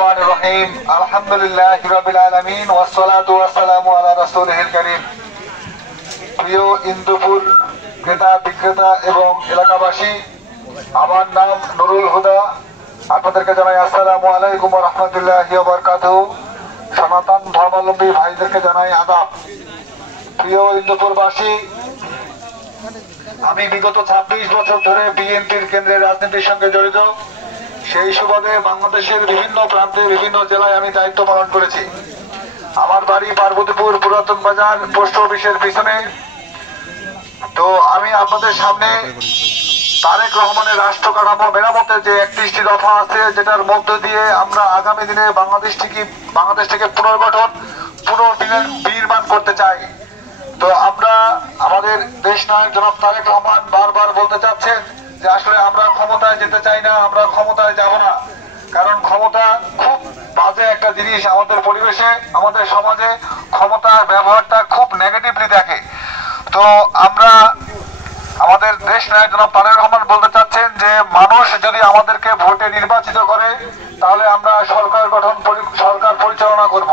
বিসমিল্লাহির রহমানির রহিম আলহামদুলিল্লাহি রাব্বিল আলামিন ওয়াসসালাতু ওয়াসসালামু আলা রাসূলিল কারীম। প্রিয় ইন্দুপুর ক্রেতা বিক্রেতা এবং এলাকাবাসী, আমার নাম নুরুল হুদা। আপনাদেরকে জানাই আসসালামু আলাইকুম ওয়া রাহমাতুল্লাহি ওয়া বারাকাতুহু। সনাতন ধর্মাবলম্বী ভাইদেরকে জানাই আদাব। প্রিয় ইন্দুপুরবাসী, আমি বিগত 26 বছর ধরে বিএনপির কেন্দ্রের রাজনীতির সঙ্গে জড়িত। সেই সুবাদে বাংলাদেশের বিভিন্ন প্রান্তে বিভিন্ন জেলায় আমি দায়িত্ব পালন করেছি। আমার বাড়ি পার্বতীপুর পুরাতন বাজার পোস্ট অফিসের পিছনে। তো আমি আপনাদের সামনে তারেক রহমানের রাষ্ট্র কাঠামো মেরামতের যে 31টি দফা আছে, যেটার মধ্য দিয়ে আমরা আগামী দিনে বাংলাদেশটিকে পুনর্গঠন পুনর্নির্মাণ করতে চাই। তো আমরা আমাদের দেশ নায়ক জনাব তারেক রহমান বারবার বলতে চাচ্ছেন যে আসলে আমরা ক্ষমতায় যেতে চাই না, আমরা ক্ষমতায় যাব না। কারণ ক্ষমতা খুব বাজে একটা জিনিস। আমাদের পরিবেশে, আমাদের সমাজে ক্ষমতার ব্যবহারটা খুব নেগেটিভলি দেখে। তো আমরা আমাদের দেশ নায়ক জনাব তারেক রহমান বলতে চাচ্ছেন যে মানুষ যদি আমাদেরকে ভোটে নির্বাচিত করে তাহলে আমরা সরকার পরিচালনা করব।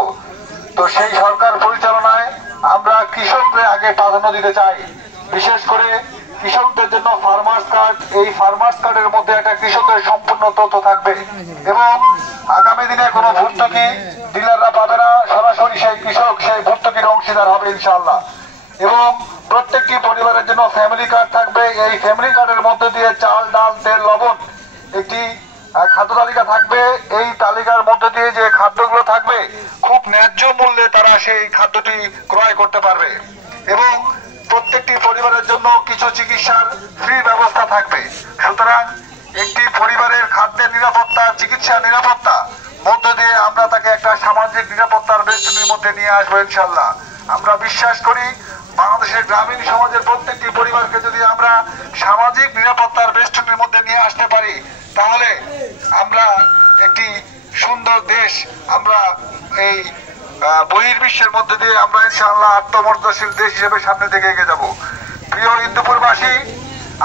তো সেই সরকার পরিচালনায় আমরা কৃষকদের আগে প্রাধান্য দিতে চাই। বিশেষ করে কৃষকদের জন্য ফার্মার্স কার্ড, এই ফার্মার্স কার্ডের মধ্যে একটা কৃষকের সম্পূর্ণ তথ্য থাকবে এবং আগামী দিনে কোনো ভর্তুকি ডিলাররা পাবে না, সরাসরি সেই কৃষক সেই ভর্তুকির অংশীদার হবে ইনশাআল্লাহ। এবং প্রত্যেকটি পরিবারের জন্য ফ্যামিলি কার্ড থাকবে। এই ফ্যামিলি কার্ডের মধ্যে দিয়ে চাল, ডাল, তেল, লবণ একটি খাদ্য তালিকা থাকবে। এই তালিকার মধ্যে দিয়ে যে খাদ্যগুলো থাকবে খুব ন্যায্য মূল্যে তারা সেই খাদ্যটি ক্রয় করতে পারবে এবং প্রত্যেকটি পরিবারের জন্য কিছু চিকিৎসার ফ্রি ব্যবস্থা থাকবে। সুতরাং একটি পরিবারের খাদ্যের নিরাপত্তা, চিকিৎসার নিরাপত্তা মধ্য দিয়ে আমরা তাকে একটা সামাজিক নিরাপত্তার বেষ্টনীর মধ্যে নিয়ে আসবো ইনশাআল্লাহ। আমরা বিশ্বাস করি বাংলাদেশের গ্রামীণ সমাজের প্রত্যেকটি পরিবারকে যদি আমরা সামাজিক নিরাপত্তার বেষ্টনীর মধ্যে নিয়ে আসতে পারি তাহলে আমরা একটি সুন্দর দেশ, আমরা এই বহির্বিশ্বের মধ্যে দিয়ে আমরা ইনশাআল্লাহ আত্মমর্যাদাশীল দেশ হিসেবে সামনে থেকে এগিয়ে যাব। প্রিয় ইন্দুপুরবাসী,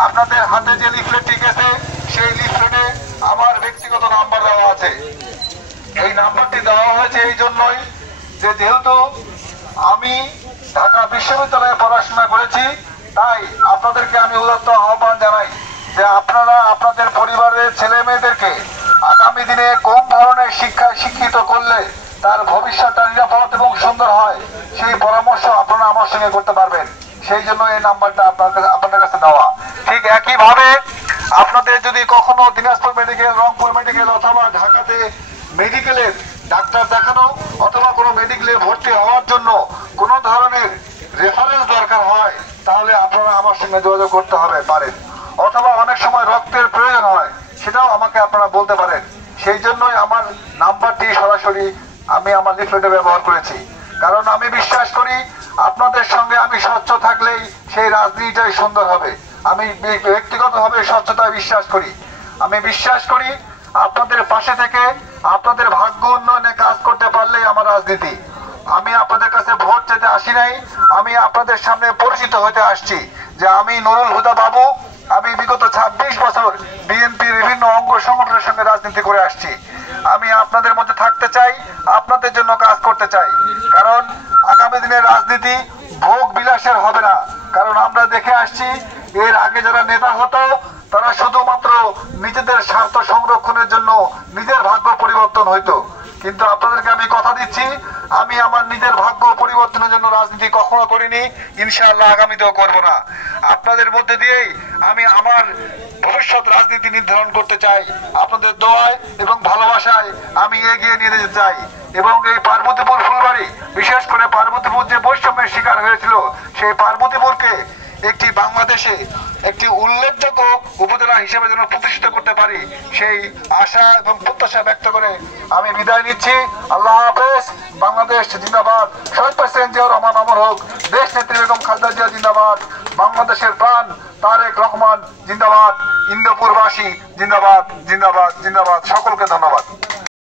আপনাদের হাতে যে লিফলেটটি গেছে সেই লিফলেটে আমার ব্যক্তিগত নাম্বার দেওয়া আছে। এই নাম্বারটি দেওয়া হয়েছে এই জন্যই যে যেহেতু আমি ঢাকা বিশ্ববিদ্যালয়ে পড়াশোনা করেছি, তাই আপনাদেরকে আমি উদাত্ত আহ্বান জানাই যে আপনারা আপনাদের পরিবারের ছেলে মেয়েদেরকে আগামী দিনে কোন ধরনের শিক্ষায় শিক্ষিত করলে তার ভবিষ্যৎটা নিরাপদ এবং সুন্দর হয় সেই পরামর্শ আপনারা আমার সঙ্গে করতে পারবেন। সেই জন্য এই নাম্বারটা আপনাদের কাছে দেওয়া। ঠিক একইভাবে আপনাদের যদি কখনো দিনাজপুর মেডিকেল, রংপুর মেডিকেল অথবা ঢাকাতে মেডিকেলের ডাক্তার দেখানো অথবা কোনো মেডিকেলে ভর্তি হওয়ার জন্য কোনো ধরনের রেফারেন্স দরকার হয় তাহলে আপনারা আমার সঙ্গে যোগাযোগ করতে পারেন। অথবা অনেক সময় রক্তের প্রয়োজন হয়, সেটাও আমাকে আপনারা বলতে পারেন। সেই জন্যই আমার নাম্বারটি সরাসরি আমি আমার লিফলেটে ব্যবহার করেছি। কারণ আমি বিশ্বাস করি আপনাদের সঙ্গে আমি স্বচ্ছ থাকলেই সেই রাজনীতিটাই সুন্দর হবে। আমি ব্যক্তিগতভাবে স্বচ্ছতায় বিশ্বাস করি। আমি বিশ্বাস করি আপনাদের পাশে থেকে আপনাদের ভাগ্য উন্নয়নে কাজ করতে পারলেই আমার রাজনীতি। আমি আপনাদের কাছে ভোট চেতে আসি নাই, আমি আপনাদের সামনে পরিচিত হতে আসছি যে আমি নুরুল হুদা বাবু। আমি বিগত 26 বছর বিএনপির বিভিন্ন অঙ্গ সংগঠনের সঙ্গে রাজনীতি করে আসছি। আমি আপনাদের মধ্যে থাকতে চাই, আপনাদের জন্য কাজ করতে চাই। কারণ আগামী দিনের রাজনীতি ভোগ বিলাসের হবে না। কারণ আমরা দেখে আসছি এর আগে যারা নেতা হতো তারা শুধুমাত্র নিজেদের স্বার্থ সংরক্ষণের জন্য নিজের ভাগ্য পরিবর্তন হইতো। কিন্তু আপনাদেরকে আমি কথা দিচ্ছি, আমি আমার নিজের ভাগ্য পরিবর্তনের জন্য রাজনীতি কখনো করিনি, ইনশাআল্লাহ আগামীতেও করব না। আপনাদের মধ্যে দিয়েই আমি আমার ভবিষ্যৎ রাজনীতি নির্ধারণ করতে চাই। আপনাদের দোয়ায় এবং ভালোবাসায় আমি এগিয়ে নিয়ে যেতে চাই এবং এই পার্বতীপুর ফুলবাড়ি, বিশেষ করে পার্বতীপুর যে বৈষম্যের শিকার হয়েছিল, সেই পার্বতীপুরকে একটি বাংলাদেশে একটি উল্লেখযোগ্য উপজেলা হিসেবে যেন প্রতিষ্ঠিত করতে পারি সেই আশা এবং প্রত্যাশা ব্যক্ত করে আমি বিদায় নিচ্ছি। আল্লাহ হাফেজ। বাংলাদেশ জিন্দাবাদ। শহীদ প্রেসিডেন্ট জিয়াউর রহমান অমর হোক। দেশ নেত্রী বেগম খালেদা জিয়া জিন্দাবাদ। বাংলাদেশের প্রাণ তারেক রহমান জিন্দাবাদ। ইন্দুপুরবাসী জিন্দাবাদ, জিন্দাবাদ, জিন্দাবাদ।